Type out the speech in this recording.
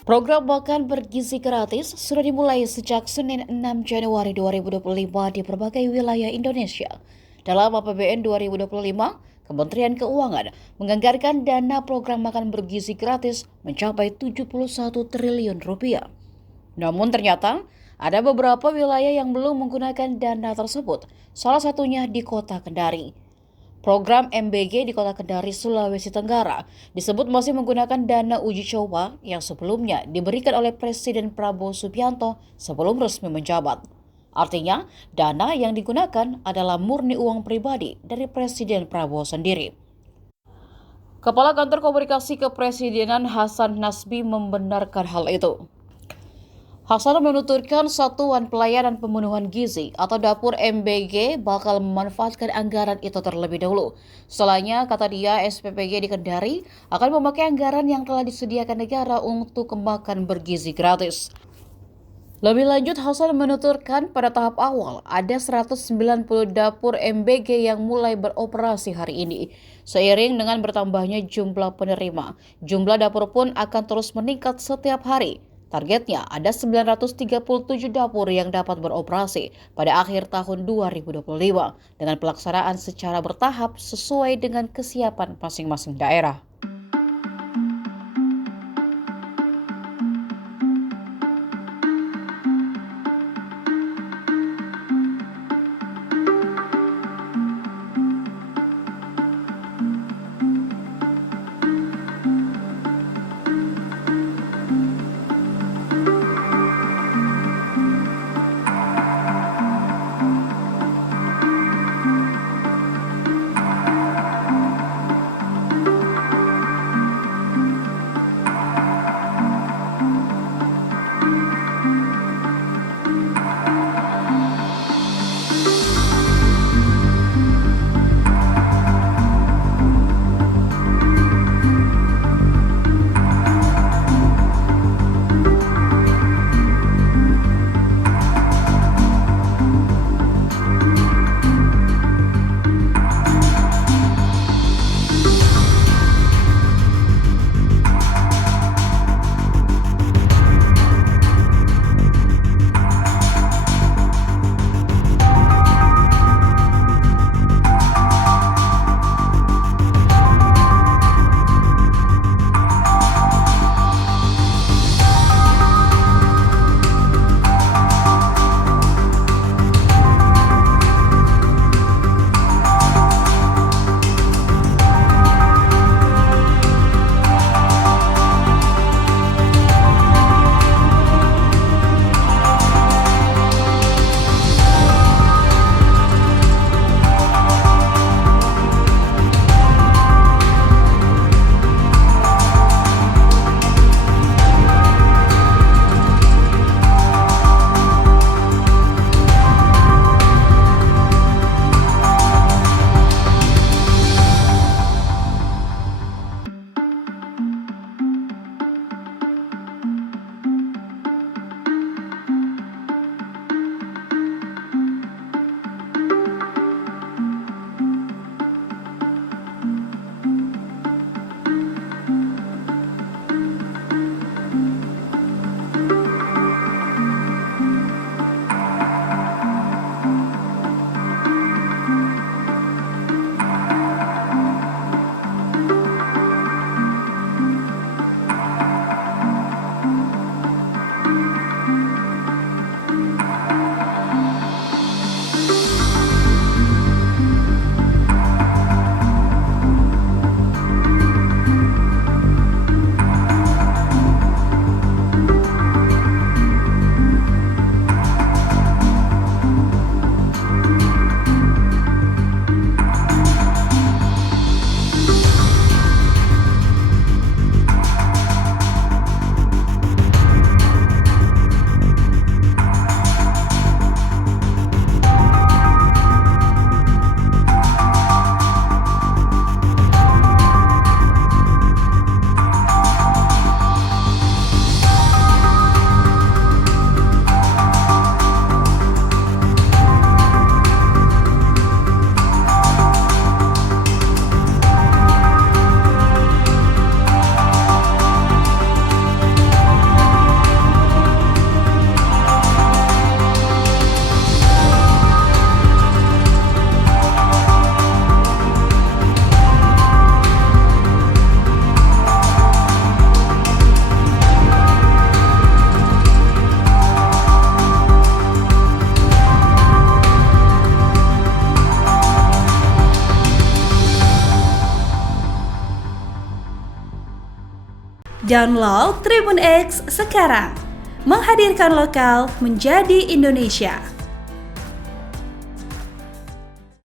Program Makan Bergizi Gratis sudah dimulai sejak Senin 6 Januari 2025 di berbagai wilayah Indonesia. Dalam APBN 2025, Kementerian Keuangan menganggarkan dana program Makan Bergizi Gratis mencapai 71 triliun rupiah. Namun ternyata ada beberapa wilayah yang belum menggunakan dana tersebut, salah satunya di Kota Kendari. Program MBG di Kota Kendari, Sulawesi Tenggara disebut masih menggunakan dana uji coba yang sebelumnya diberikan oleh Presiden Prabowo Subianto sebelum resmi menjabat. Artinya, dana yang digunakan adalah murni uang pribadi dari Presiden Prabowo sendiri. Kepala Kantor Komunikasi Kepresidenan Hasan Nasbi membenarkan hal itu. Hasan menuturkan Satuan Pelayanan Pemenuhan Gizi atau Dapur MBG bakal memanfaatkan anggaran itu terlebih dahulu. Setelahnya, kata dia, SPPG di Kendari akan memakai anggaran yang telah disediakan negara untuk makan bergizi gratis. Lebih lanjut, Hasan menuturkan pada tahap awal ada 190 dapur MBG yang mulai beroperasi hari ini. Seiring dengan bertambahnya jumlah penerima, jumlah dapur pun akan terus meningkat setiap hari. Targetnya ada 937 dapur yang dapat beroperasi pada akhir tahun 2025 dengan pelaksanaan secara bertahap sesuai dengan kesiapan masing-masing daerah. Download Tribun X sekarang. Menghadirkan lokal menjadi Indonesia.